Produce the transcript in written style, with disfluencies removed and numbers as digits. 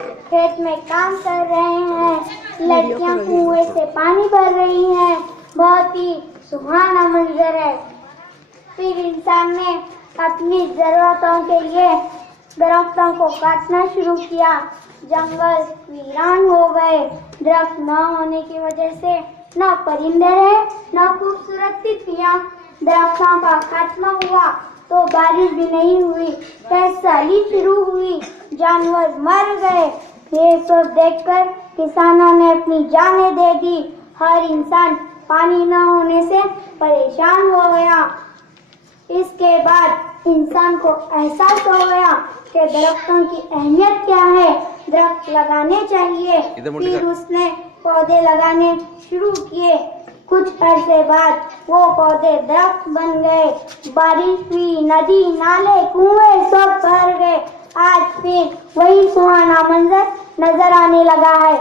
खेत में काम कर रहे हैं, लड़कियां कुएं से पानी भर रही हैं। बहुत ही सुहाना मंजर है। फिर इंसान ने अपनी जरूरतों के लिए दरख्तों को काटना शुरू किया। जंगल वीरान हो गए। दरख्त न होने की वजह से न परिंदे रहे, न खूबसूरत तितलियां। दरख्तों का खात्मा हुआ तो बारिश भी नहीं हुई, साली शुरू हुई, जानवर मर गए। ये सब देखकर किसानों ने अपनी जानें दे दी। हर इंसान पानी न होने से परेशान हो गया। इसके बाद इंसान को एहसास हो गया कि दरख्तों की अहमियत क्या है, दरख्त लगाने चाहिए। फिर उसने पौधे लगाने शुरू किए। कुछ अरसे बाद वो पौधे दरख्त बन गए। बारिश हुई, नदी नाले कुएं सब भर गए। आज फिर वही सुहाना मंजर नजर आने लगा है।